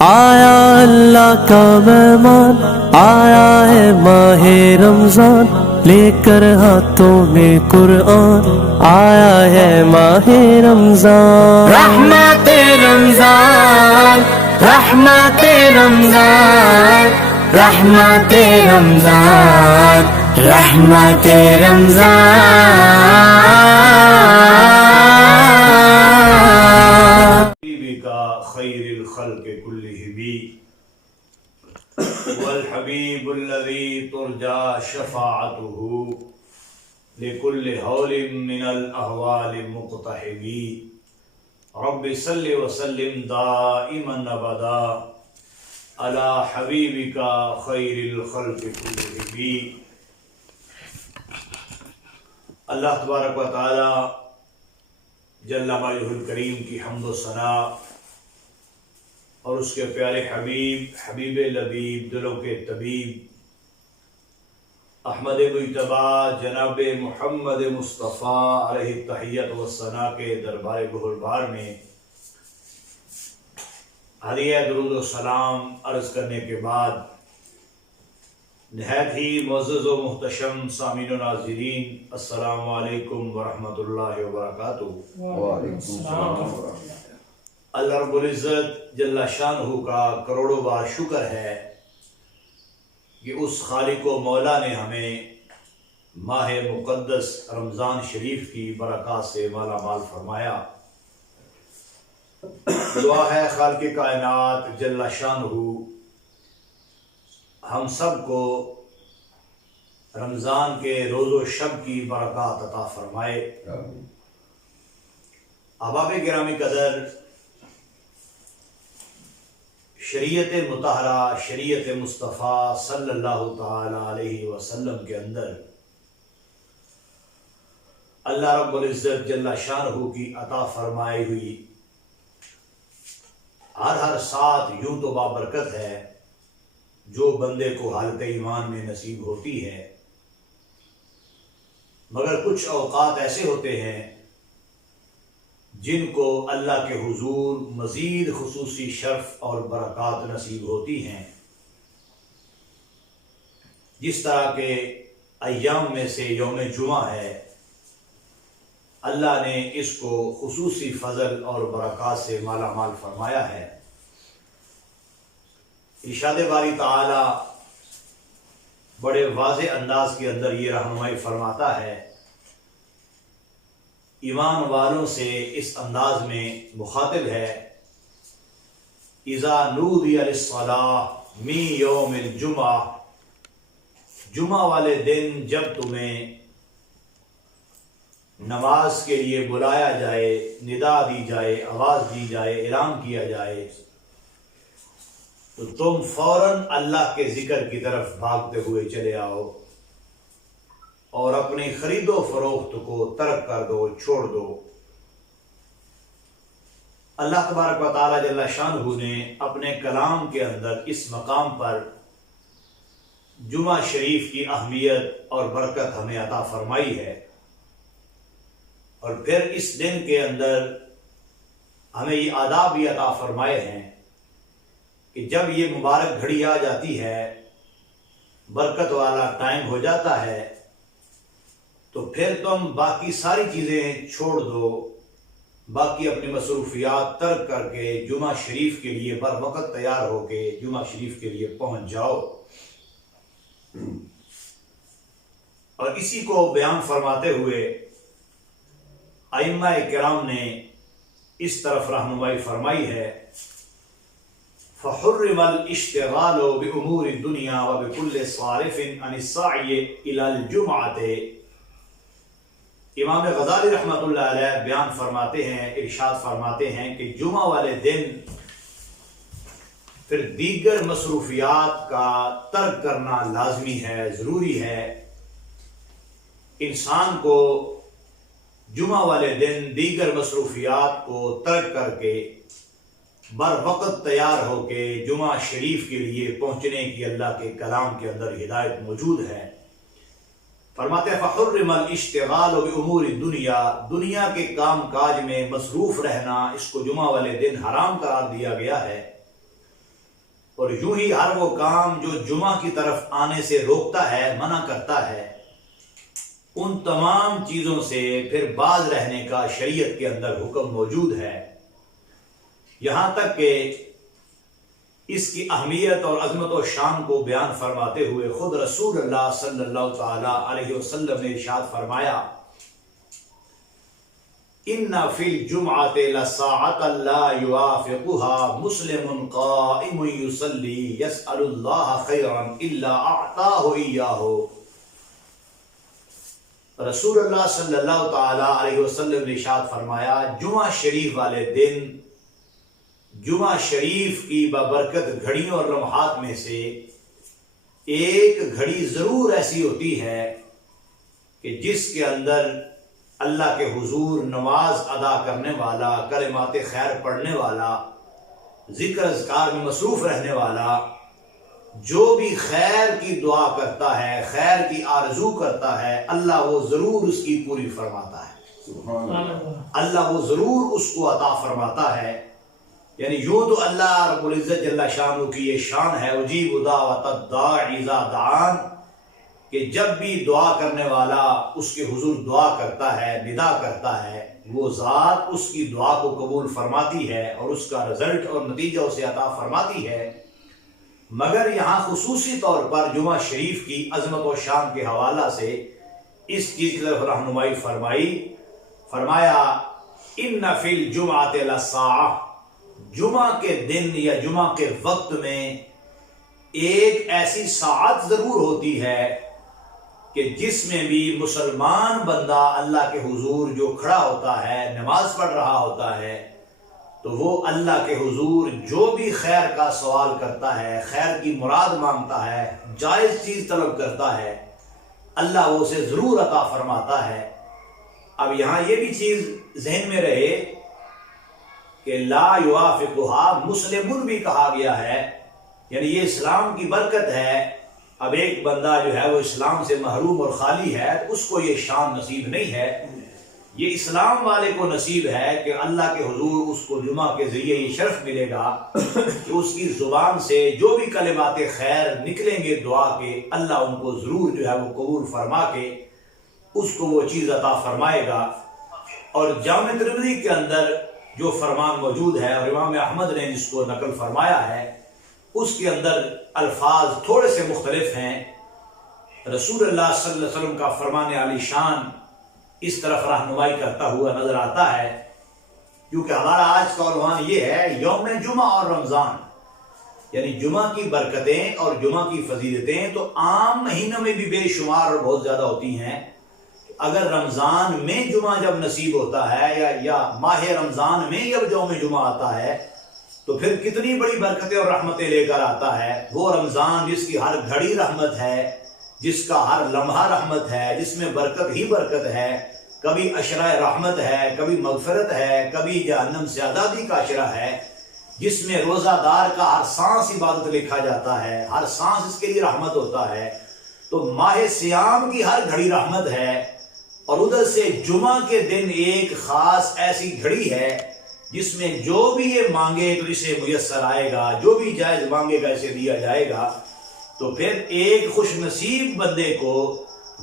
آیا اللہ کا مہمان، آیا ہے ماہ رمضان، لے کر ہاتھوں میں قرآن، آیا ہے ماہ رمضان۔ رحمت رمضان، رحمت رمضان، رحمت رمضان، رحمت رمضان۔ حبیبک خیر الخلق کلہم والحبیب الذی ترجى شفاعته لكل حول من الاحوال مقتحم۔ رب صل وسلم دائما ابدا علی حبیبک خیر الخلق کلہم۔ اللہ تبارک و تعالی جل مجدہ الکریم کی حمد و ثنا اور اس کے پیارے حبیب، حبیب لبیب، دلوں کے طبیب، احمد مجتبیٰ جناب محمد مصطفیٰ علیہ التحیت و ثنا کے دربار گہربار میں ہدیہ درود و سلام عرض کرنے کے بعد نہایت ہی معزز و محتشم سامعین و ناظرین، السلام علیکم ورحمۃ اللہ وبرکاتہ۔ وعلیکم السلام ورحمۃ اللہ۔ اللہ رب العزت جل شانہ کا کروڑوں بار شکر ہے کہ اس خالق و مولا نے ہمیں ماہ مقدس رمضان شریف کی برکات سے مالا مال فرمایا۔ دعا ہے خالق کائنات جل شانہ ہم سب کو رمضان کے روز و شب کی برکات عطا فرمائے۔ احباب گرامی قدر، شریعت مطہرہ، شریعت مصطفیٰ صلی اللہ تعالی علیہ وسلم کے اندر اللہ رب العزت جل شانہ کی عطا فرمائی ہوئی ہر ساتھ یوں تو بابرکت ہے جو بندے کو حالت ایمان میں نصیب ہوتی ہے، مگر کچھ اوقات ایسے ہوتے ہیں جن کو اللہ کے حضور مزید خصوصی شرف اور برکات نصیب ہوتی ہیں، جس طرح کے ایام میں سے یوم جمعہ ہے، اللہ نے اس کو خصوصی فضل اور برکات سے مالا مال فرمایا ہے۔ ارشاد باری تعالی بڑے واضح انداز کے اندر یہ رہنمائی فرماتا ہے، ایمان والوں سے اس انداز میں مخاطب ہے، اذا نودی للصلاۃ من یوم الجمعہ، جمعہ والے دن جب تمہیں نماز کے لیے بلایا جائے، ندا دی جائے، آواز دی جائے، اعلان کیا جائے، تو تم فوراً اللہ کے ذکر کی طرف بھاگتے ہوئے چلے آؤ اور اپنی خرید و فروخت کو ترک کر دو، چھوڑ دو۔ اللہ تبارک و تعالی جل شانہ نے اپنے کلام کے اندر اس مقام پر جمعہ شریف کی اہمیت اور برکت ہمیں عطا فرمائی ہے، اور پھر اس دن کے اندر ہمیں یہ آداب بھی عطا فرمائے ہیں کہ جب یہ مبارک گھڑی آ جاتی ہے، برکت والا ٹائم ہو جاتا ہے، تو پھر تم باقی ساری چیزیں چھوڑ دو، باقی اپنی مصروفیات ترک کر کے جمعہ شریف کے لیے بر وقت تیار ہو کے جمعہ شریف کے لیے پہنچ جاؤ۔ اور اسی کو بیان فرماتے ہوئے ائمہ کرام نے اس طرف رہنمائی فرمائی ہے، فحرم الاشتغال بامور الدنیا وبكل صارف عن السعی الى الجمعۃ۔ امام غزالی رحمۃ اللہ علیہ بیان فرماتے ہیں، ارشاد فرماتے ہیں کہ جمعہ والے دن پھر دیگر مصروفیات کا ترک کرنا لازمی ہے، ضروری ہے۔ انسان کو جمعہ والے دن دیگر مصروفیات کو ترک کر کے بر وقت تیار ہو کے جمعہ شریف کے لیے پہنچنے کی اللہ کے کلام کے اندر ہدایت موجود ہے۔ فرماتے ہیں فحرم الاشتغال بامور الدنیا، دنیا کے کام کاج میں مصروف رہنا اس کو جمعہ والے دن حرام قرار دیا گیا ہے۔ اور یوں ہی ہر وہ کام جو جمعہ کی طرف آنے سے روکتا ہے، منع کرتا ہے، ان تمام چیزوں سے پھر باز رہنے کا شریعت کے اندر حکم موجود ہے۔ یہاں تک کہ اس کی اہمیت اور عظمت و شان کو بیان فرماتے ہوئے خود رسول اللہ صلی اللہ تعالی علیہ وسلم نے ارشاد فرمایا، ان فی الجمعۃ لساعۃ لا یوافقها مسلم قائم یصلی یسأل اللہ خیرا الا اعطاہ ایاہ۔ رسول اللہ صلی اللہ تعالی علیہ وسلم نے ارشاد فرمایا، جمعہ شریف والے دن جمعہ شریف کی بابرکت گھڑیوں اور لمحات میں سے ایک گھڑی ضرور ایسی ہوتی ہے کہ جس کے اندر اللہ کے حضور نماز ادا کرنے والا، کلمات خیر پڑھنے والا، ذکر اذکار میں مصروف رہنے والا، جو بھی خیر کی دعا کرتا ہے، خیر کی آرزو کرتا ہے، اللہ وہ ضرور اس کی پوری فرماتا ہے، سبحان اللہ، اللہ وہ ضرور اس کو عطا فرماتا ہے۔ یعنی یوں تو اللہ رب العزت جل شانہ کی یہ شان ہے، اجیب دعوت الداعی اذا دعان، کہ جب بھی دعا کرنے والا اس کے حضور دعا کرتا ہے، ندا کرتا ہے، وہ ذات اس کی دعا کو قبول فرماتی ہے اور اس کا رزلٹ اور نتیجہ اسے عطا فرماتی ہے۔ مگر یہاں خصوصی طور پر جمعہ شریف کی عظمت و شان کے حوالہ سے اس چیز کی طرف رہنمائی فرمایا ان فی الجمعۃ لساعۃ، جمعہ کے دن یا جمعہ کے وقت میں ایک ایسی ساعت ضرور ہوتی ہے کہ جس میں بھی مسلمان بندہ اللہ کے حضور جو کھڑا ہوتا ہے، نماز پڑھ رہا ہوتا ہے، تو وہ اللہ کے حضور جو بھی خیر کا سوال کرتا ہے، خیر کی مراد مانگتا ہے، جائز چیز طلب کرتا ہے، اللہ وہ اسے ضرور عطا فرماتا ہے۔ اب یہاں یہ بھی چیز ذہن میں رہے کہ لا یوافقها مسلمون بھی کہا گیا ہے، یعنی یہ اسلام کی برکت ہے۔ اب ایک بندہ جو ہے وہ اسلام سے محروم اور خالی ہے تو اس کو یہ شان نصیب نہیں ہے، یہ اسلام والے کو نصیب ہے کہ اللہ کے حضور اس کو جمعہ کے ذریعے یہ شرف ملے گا کہ اس کی زبان سے جو بھی کلمات خیر نکلیں گے دعا کے، اللہ ان کو ضرور جو ہے وہ قبول فرما کے اس کو وہ چیز عطا فرمائے گا۔ اور جامع ترمذی کے اندر جو فرمان موجود ہے اور امام احمد نے جس کو نقل فرمایا ہے، اس کے اندر الفاظ تھوڑے سے مختلف ہیں۔ رسول اللہ صلی اللہ علیہ وسلم کا فرمان عالی شان اس طرف رہنمائی کرتا ہوا نظر آتا ہے، کیونکہ ہمارا آج کا عنوان یہ ہے یوم جمعہ اور رمضان، یعنی جمعہ کی برکتیں اور جمعہ کی فضیلتیں تو عام مہینوں میں بھی بے شمار اور بہت زیادہ ہوتی ہیں، اگر رمضان میں جمعہ جب نصیب ہوتا ہے یا ماہ رمضان میں جب یوم جمعہ آتا ہے تو پھر کتنی بڑی برکتیں اور رحمتیں لے کر آتا ہے۔ وہ رمضان جس کی ہر گھڑی رحمت ہے، جس کا ہر لمحہ رحمت ہے، جس میں برکت ہی برکت ہے، کبھی عشرہ رحمت ہے، کبھی مغفرت ہے، کبھی جہنم سے آزادی کا عشرہ ہے، جس میں روزہ دار کا ہر سانس عبادت لکھا جاتا ہے، ہر سانس اس کے لیے رحمت ہوتا ہے۔ تو ماہ سیام کی ہر گھڑی رحمت ہے، اور ادھر سے جمعہ کے دن ایک خاص ایسی گھڑی ہے جس میں جو بھی یہ مانگے تو اسے میسر آئے گا، جو بھی جائز مانگے گا اسے دیا جائے گا۔ تو پھر ایک خوش نصیب بندے کو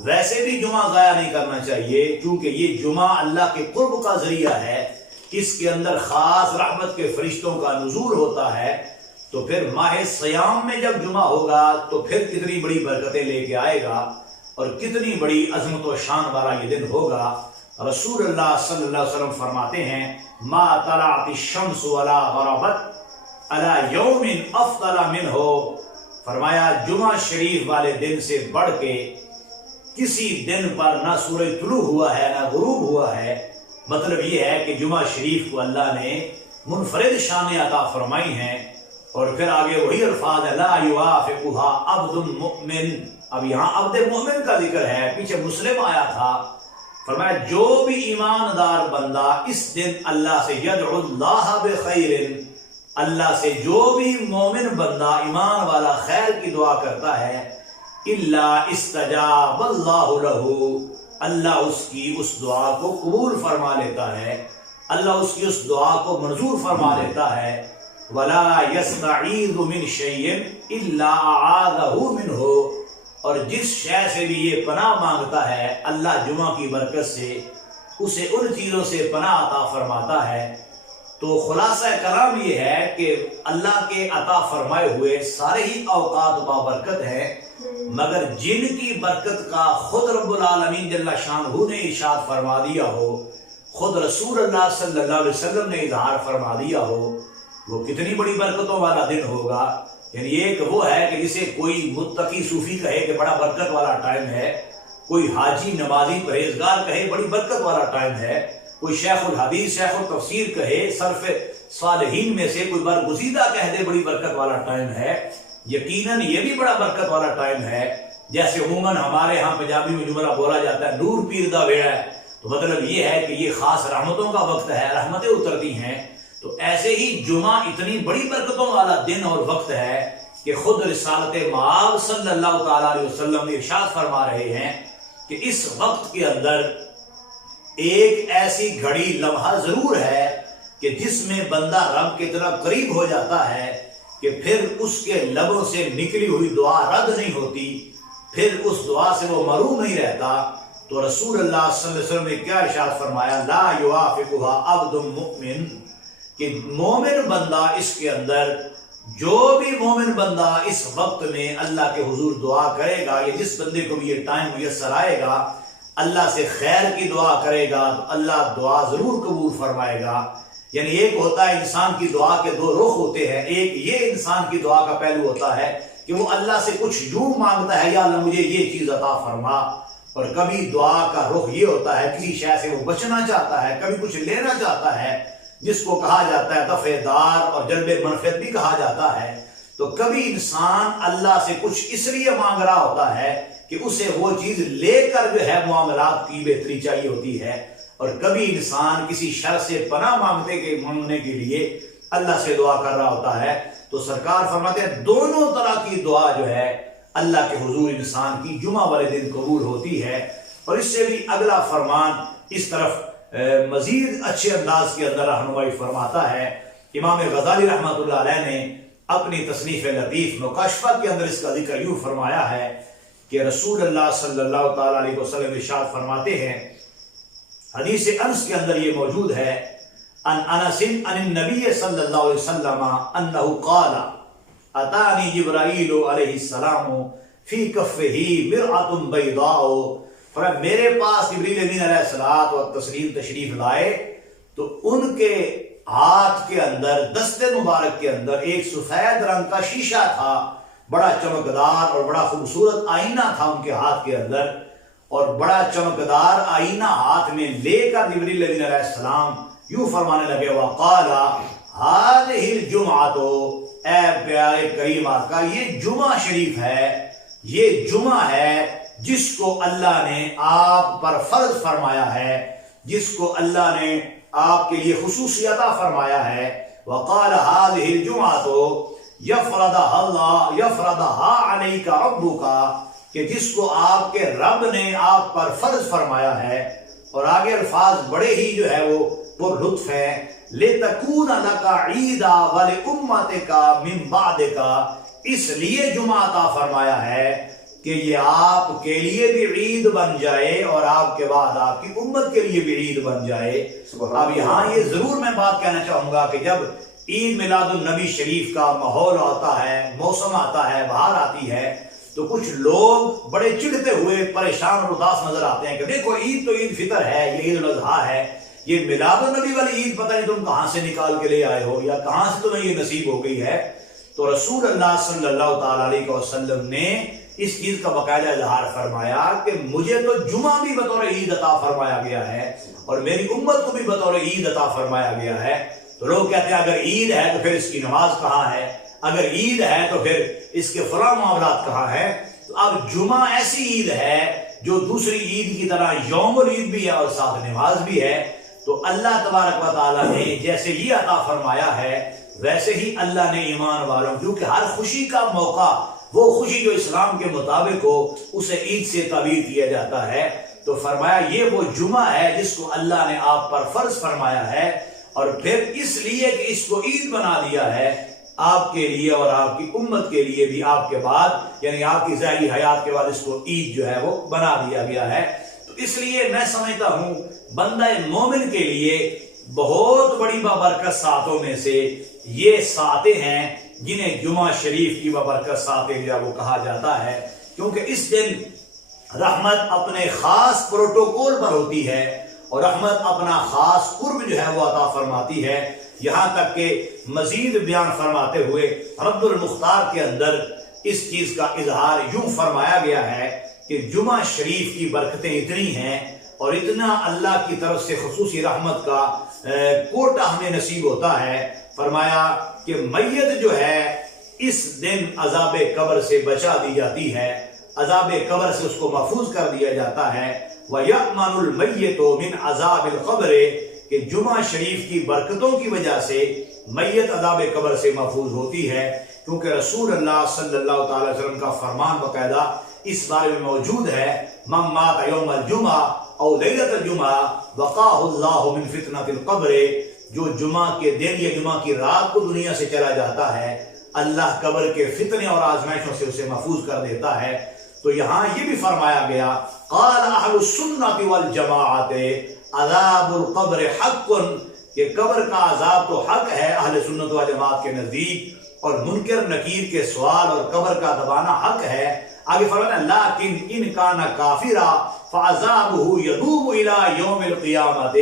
ویسے بھی جمعہ ضائع نہیں کرنا چاہیے، کیونکہ یہ جمعہ اللہ کے قرب کا ذریعہ ہے، اس کے اندر خاص رحمت کے فرشتوں کا نزول ہوتا ہے۔ تو پھر ماہ سیام میں جب جمعہ ہوگا تو پھر کتنی بڑی برکتیں لے کے آئے گا اور کتنی بڑی عظمت و شان والا یہ دن ہوگا۔ رسول اللہ صلی اللہ علیہ وسلم فرماتے ہیں ما طلعت الشمس ولا غربت علی یوم افضل منہ، فرمایا جمعہ شریف والے دن سے بڑھ کے کسی دن پر نہ سورج طلوع ہوا ہے نہ غروب ہوا ہے۔ مطلب یہ ہے کہ جمعہ شریف کو اللہ نے منفرد شان عطا فرمائی ہیں۔ اور پھر آگے وہی الفاظ لا یوافقها عبد مؤمن، اب یہاں عبد مومن کا ذکر ہے، پیچھے مسلم آیا تھا، فرمایا جو بھی ایماندار بندہ اس دن اللہ سے یدعو اللہ بخیر، اللہ سے جو بھی مومن بندہ ایمان والا خیر کی دعا کرتا ہے، الا استجاب اللہ لہ، اللہ اس کی اس دعا کو قبول فرما لیتا ہے، اللہ اس کی اس دعا کو منظور فرما لیتا ہے۔ ولا یستعیذ من شیء الا اعاذہ منہ، اور جس شے سے بھی یہ پناہ مانگتا ہے اللہ جمعہ کی برکت سے اسے ان چیزوں سے پناہ عطا فرماتا ہے۔ تو خلاصہ کلام یہ ہے کہ اللہ کے عطا فرمائے ہوئے سارے ہی اوقات بابرکت ہیں، مگر جن کی برکت کا خود رب العالمین جل شانہ نے ارشاد فرما دیا ہو، خود رسول اللہ صلی اللہ علیہ وسلم نے اظہار فرما دیا ہو، وہ کتنی بڑی برکتوں والا دن ہوگا۔ یعنی ایک وہ ہے کہ جسے کوئی متقی صوفی کہے کہ بڑا برکت والا ٹائم ہے، کوئی حاجی نمازی پرہیزگار کہے بڑی برکت والا ٹائم ہے، کوئی شیخ الحدیث شیخ التفسیر کہے صرف صالحین میں سے کوئی برگزیدہ کہہ دے بڑی برکت والا ٹائم ہے، یقیناً یہ بھی بڑا برکت والا ٹائم ہے۔ جیسے عموماً ہمارے ہاں پنجابی میں جملہ بولا جاتا ہے نور پیر دا ویڑا ہے، تو مطلب یہ ہے کہ یہ خاص رحمتوں کا وقت ہے، رحمتیں اترتی ہیں۔ تو ایسے ہی جمعہ اتنی بڑی برکتوں والا دن اور وقت ہے کہ خود رسالت مآب صلی اللہ تعالیٰ علیہ وسلم نے ارشاد فرما رہے ہیں کہ اس وقت کے اندر ایک ایسی گھڑی لمحہ ضرور ہے کہ جس میں بندہ رب کے اتنا قریب ہو جاتا ہے کہ پھر اس کے لبوں سے نکلی ہوئی دعا رد نہیں ہوتی، پھر اس دعا سے وہ محروم نہیں رہتا۔ تو رسول اللہ صلی اللہ علیہ وسلم نے کیا ارشاد فرمایا، لا یوافقها عبد مؤمن، کہ مومن بندہ اس کے اندر، جو بھی مومن بندہ اس وقت میں اللہ کے حضور دعا کرے گا، یا جس بندے کو بھی یہ ٹائم میسر آئے گا اللہ سے خیر کی دعا کرے گا تو اللہ دعا ضرور قبول فرمائے گا۔ یعنی ایک ہوتا ہے انسان کی دعا کے دو رخ ہوتے ہیں، ایک یہ انسان کی دعا کا پہلو ہوتا ہے کہ وہ اللہ سے کچھ یوں مانگتا ہے یا اللہ مجھے یہ چیز عطا فرما، اور کبھی دعا کا رخ یہ ہوتا ہے کسی شے سے وہ بچنا چاہتا ہے، کبھی کچھ لینا چاہتا ہے، جس کو کہا جاتا ہے دفع دار اور جلب منفعت بھی کہا جاتا ہے۔ تو کبھی انسان اللہ سے کچھ اس لیے مانگ رہا ہوتا ہے کہ اسے وہ چیز لے کر جو ہے معاملات کی بہتری چاہیے ہوتی ہے، اور کبھی انسان کسی شر سے پناہ مانگنے کے لیے اللہ سے دعا کر رہا ہوتا ہے۔ تو سرکار فرماتے ہیں دونوں طرح کی دعا جو ہے اللہ کے حضور انسان کی جمعہ والے دن قبول ہوتی ہے۔ اور اس سے بھی اگلا فرمان اس طرف مزید اچھے انداز کے اندر رہنمائی فرماتا ہے۔ امام غزالی رحمۃ اللہ علیہ نے اپنی تصنیف لطیف مکاشفہ کے اندر اس کا ذکر یوں فرمایا ہے کہ رسول اللہ صلی اللہ تعالیٰ علیہ وسلم ارشاد فرماتے ہیں، حدیث انس کے اندر یہ موجود ہے، ان انس عن النبی صلی اللہ علیہ وسلم انہ قال اتانی جبرائیل علیہ السلام فی کفہ مرعۃ بیضاء، فرمایا میرے پاس جبریل امین علیہ الصلوۃ والتسلیم تشریف لائے تو ان کے ہاتھ کے اندر، دستے مبارک کے اندر ایک سفید رنگ کا شیشہ تھا، بڑا چمکدار اور بڑا خوبصورت آئینہ تھا ان کے ہاتھ کے اندر، اور بڑا چمکدار آئینہ ہاتھ میں لے کر جبریل علیہ السلام یوں فرمانے لگے، وقال هذه الجمعۃ، اے پیارے کریم آقا یہ جمعہ شریف ہے، یہ جمعہ ہے جس کو اللہ نے آپ پر فرض فرمایا ہے، جس کو اللہ نے آپ کے لیے خصوصی عطا فرمایا ہے۔ وقال هذه الجمعۃ یفرضها علیک ربک، کہ جس کو آپ کے رب نے آپ پر فرض فرمایا ہے۔ اور آگے الفاظ بڑے ہی جو ہے وہ پر لطف ہیں، لِتَكُونَ لَكَ عِيدًا وَلِأُمَّتِكَ مِن بَعْدِكَ، اس لیے جمعہ عطا فرمایا ہے کہ یہ آپ کے لیے بھی عید بن جائے اور آپ کے بعد آپ کی امت کے لیے بھی عید بن جائے۔ اب یہاں یہ ضرور میں بات کہنا چاہوں گا کہ جب عید میلاد النبی شریف کا ماحول آتا ہے، موسم آتا ہے، بہار آتی ہے، تو کچھ لوگ بڑے چڑھتے ہوئے پریشان اور اداس نظر آتے ہیں کہ دیکھو عید تو عید فطر ہے، یہ عید الاضحیٰ ہے، یہ میلاد النبی والی عید پتہ نہیں تم کہاں سے نکال کے لے آئے ہو یا کہاں سے تمہیں یہ نصیب ہو گئی ہے۔ تو رسول اللہ صلی اللہ تعالیٰ علیہ وسلم نے اس چیز کا باقاعدہ اظہار فرمایا کہ مجھے تو جمعہ بھی بطور عید عطا فرمایا گیا ہے اور میری امت کو بھی بطور عید عطا فرمایا گیا ہے۔ تو لوگ کہتے ہیں اگر عید ہے تو پھر اس کی نماز کہاں ہے، اگر عید ہے تو پھر اس کے فلاں معاملات کہاں ہیں۔ تو اب جمعہ ایسی عید ہے جو دوسری عید کی طرح یوم العید بھی ہے اور ساتھ نماز بھی ہے۔ تو اللہ تبارک و تعالیٰ نے جیسے یہ عطا فرمایا ہے ویسے ہی اللہ نے ایمان والوں، کیونکہ ہر خوشی کا موقع وہ خوشی جو اسلام کے مطابق ہو اسے عید سے تعبیر کیا جاتا ہے۔ تو فرمایا یہ وہ جمعہ ہے جس کو اللہ نے آپ پر فرض فرمایا ہے، اور پھر اس لیے کہ اس کو عید بنا دیا ہے آپ کے لیے اور آپ کی امت کے لیے بھی آپ کے بعد، یعنی آپ کی ظاہری حیات کے بعد اس کو عید جو ہے وہ بنا دیا گیا ہے۔ تو اس لیے میں سمجھتا ہوں بندہ مومن کے لیے بہت بڑی بابرکت ساعتوں میں سے یہ ساعتیں ہیں جنہیں جمعہ شریف کی بابرکت ساعتیں جو ہے وہ کہا جاتا ہے، کیونکہ اس دن رحمت اپنے خاص پروٹوکول پر ہوتی ہے اور رحمت اپنا خاص قرب جو ہے وہ عطا فرماتی ہے۔ یہاں تک کہ مزید بیان فرماتے ہوئے رد المختار کے اندر اس چیز کا اظہار یوں فرمایا گیا ہے کہ جمعہ شریف کی برکتیں اتنی ہیں اور اتنا اللہ کی طرف سے خصوصی رحمت کا کوٹہ ہمیں نصیب ہوتا ہے۔ فرمایا کہ میت جو ہے اس دن عذاب قبر سے بچا دی جاتی ہے، عذاب قبر سے اس کو محفوظ کر دیا جاتا ہے۔ وَيَأْمَنُ الْمَيِّتُ مِنْ عَذَابِ الْقَبْرِ، کہ جمعہ شریف کی برکتوں کی وجہ سے میت عذاب قبر سے محفوظ ہوتی ہے، کیونکہ رسول اللہ صلی اللہ تعالی وسلم کا فرمان باقاعدہ اس بارے میں موجود ہے، من مات یوم الجمعہ او لیلۃ الجمعہ وقاہ اللہ من فتنۃ القبر، جو جمعہ کے دن یا جمعہ کی رات کو دنیا سے چلا جاتا ہے اللہ قبر کے فتنے اور آزمائشوں سے اسے محفوظ کر دیتا ہے۔ تو یہاں یہ بھی فرمایا گیا قال اہل السنۃ والجماعۃ عذاب القبر حق، کہ قبر کا عذاب تو حق ہے اہل سنت و جماعت کے نزدیک، اور منکر نکیر کے سوال اور قبر کا دبانا حق ہے۔ آگے فرمایا لیکن ان کان کافرا فعذابہ یدوم الی یوم القیامۃ،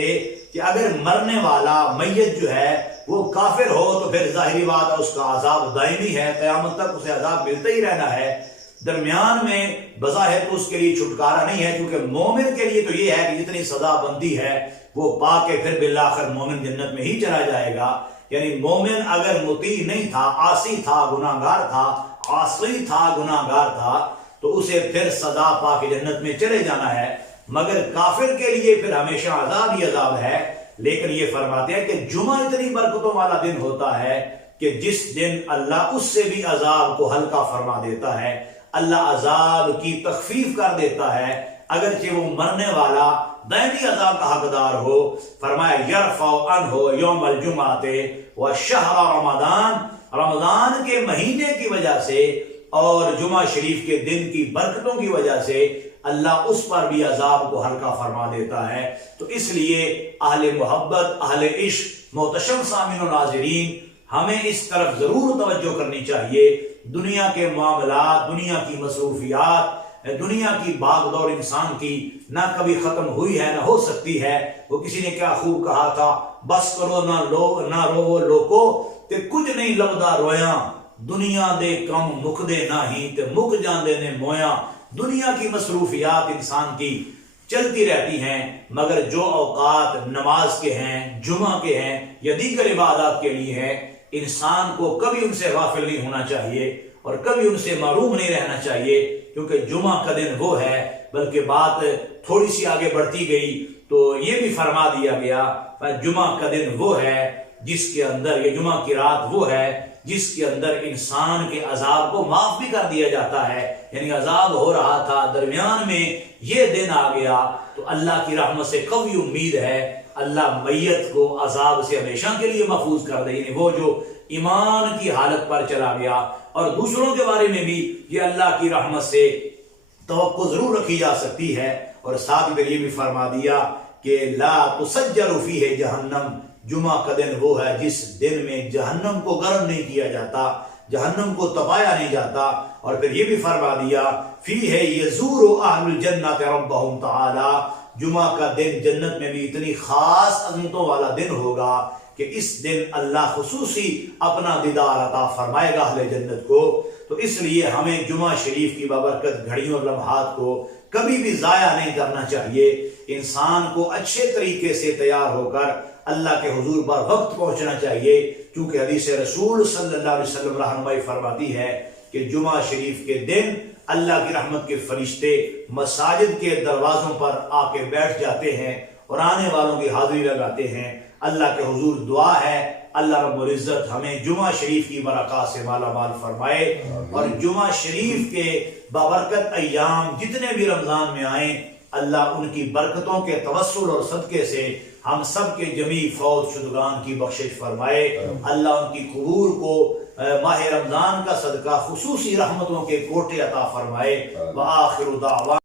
کہ اگر مرنے والا میت جو ہے وہ کافر ہو تو پھر ظاہری بات ہے اس کا عذاب دائمی ہے، قیامت تک اسے عذاب ملتا ہی رہنا ہے۔ درمیان میں بظاہر تو اس کے لیے چھٹکارا نہیں ہے، کیونکہ مومن کے لیے تو یہ ہے کہ جتنی سزا بنتی ہے وہ پا کے پھر بالآخر مومن جنت میں ہی چلا جائے گا۔ یعنی مومن اگر مطیع نہیں تھا، عاصی تھا، گناہگار تھا، عاصی تھا، گناہگار تھا، تو اسے پھر سزا پا کے جنت میں چلے جانا ہے، مگر کافر کے لیے پھر ہمیشہ عذاب ہی عذاب ہے۔ لیکن یہ فرماتے ہیں کہ جمعہ اتنی برکتوں والا دن ہوتا ہے کہ جس دن اللہ اس سے بھی عذاب کو ہلکا فرما دیتا ہے، اللہ عذاب کی تخفیف کر دیتا ہے، اگرچہ وہ مرنے والا دائمی عذاب کا حقدار ہو۔ فرمایا یرفع عنہ یوم الجمعۃ وشہر رمضان، رمضان کے مہینے کی وجہ سے اور جمعہ شریف کے دن کی برکتوں کی وجہ سے اللہ اس پر بھی عذاب کو ہلکا فرما دیتا ہے۔ تو اس لیے اہل محبت، اہل عشق، محتشم سامعین و ناظرین، ہمیں اس طرف ضرور توجہ کرنی چاہیے۔ دنیا کے معاملات، دنیا کی مصروفیات، دنیا کی باغ دور انسان کی نہ کبھی ختم ہوئی ہے نہ ہو سکتی ہے۔ وہ کسی نے کیا خوب کہا تھا، بس کرو نہ رو لوکو تے کچھ نہیں لبدا رویاں، دنیا دے کم مک دے نہ ہی تے مک جاندے نے مویاں۔ دنیا کی مصروفیات انسان کی چلتی رہتی ہیں، مگر جو اوقات نماز کے ہیں، جمعہ کے ہیں یا دیگر عبادات کے لیے ہیں، انسان کو کبھی ان سے غافل نہیں ہونا چاہیے اور کبھی ان سے معروم نہیں رہنا چاہیے، کیونکہ جمعہ کا دن وہ ہے۔ بلکہ بات تھوڑی سی آگے بڑھتی گئی تو یہ بھی فرما دیا گیا جمعہ کا دن وہ ہے جس کے اندر، یہ جمعہ کی رات وہ ہے جس کے اندر انسان کے عذاب کو معاف بھی کر دیا جاتا ہے۔ یعنی عذاب ہو رہا تھا، درمیان میں یہ دن آ گیا تو اللہ کی رحمت سے قوی امید ہے اللہ میت کو عذاب سے ہمیشہ کے لیے محفوظ کر دے۔ یعنی وہ جو ایمان کی حالت پر چلا گیا، اور دوسروں کے بارے میں بھی یہ اللہ کی رحمت سے توقع ضرور رکھی جا سکتی ہے۔ اور ساتھ ہی یہ بھی فرما دیا کہ لا تسجر فیہ جہنم، جمعہ کا دن وہ ہے جس دن میں جہنم کو گرم نہیں کیا جاتا، جہنم کو تپایا نہیں جاتا۔ اور پھر یہ بھی فرما دیا فیہ یزور اہل الجنۃ ربہم تعالی، جمعہ کا دن جنت میں بھی اتنی خاص عظمتوں والا دن ہوگا کہ اس دن اللہ خصوصی اپنا دیدار عطا فرمائے گا اہل جنت کو۔ تو اس لیے ہمیں جمعہ شریف کی بابرکت گھڑیوں اور لمحات کو کبھی بھی ضائع نہیں کرنا چاہیے۔ انسان کو اچھے طریقے سے تیار ہو کر اللہ کے حضور پر وقت پہنچنا چاہیے، کیونکہ حدیث رسول صلی اللہ علیہ وسلم رہنمائی فرماتی ہے کہ جمعہ شریف کے دن اللہ کی رحمت کے فرشتے مساجد کے دروازوں پر آ کے بیٹھ جاتے ہیں اور آنے والوں کی حاضری لگاتے ہیں۔ اللہ کے حضور دعا ہے اللہ رب العزت ہمیں جمعہ شریف کی برکات سے مالا مال فرمائے، اور جمعہ شریف کے بابرکت ایام جتنے بھی رمضان میں آئیں اللہ ان کی برکتوں کے توسل اور صدقے سے ہم سب کے جمی فوت شدگان کی بخشش فرمائے. اللہ ان کی قبور کو ماہ رمضان کا صدقہ خصوصی رحمتوں کے کوٹے عطا فرمائے. وآخر دعوانا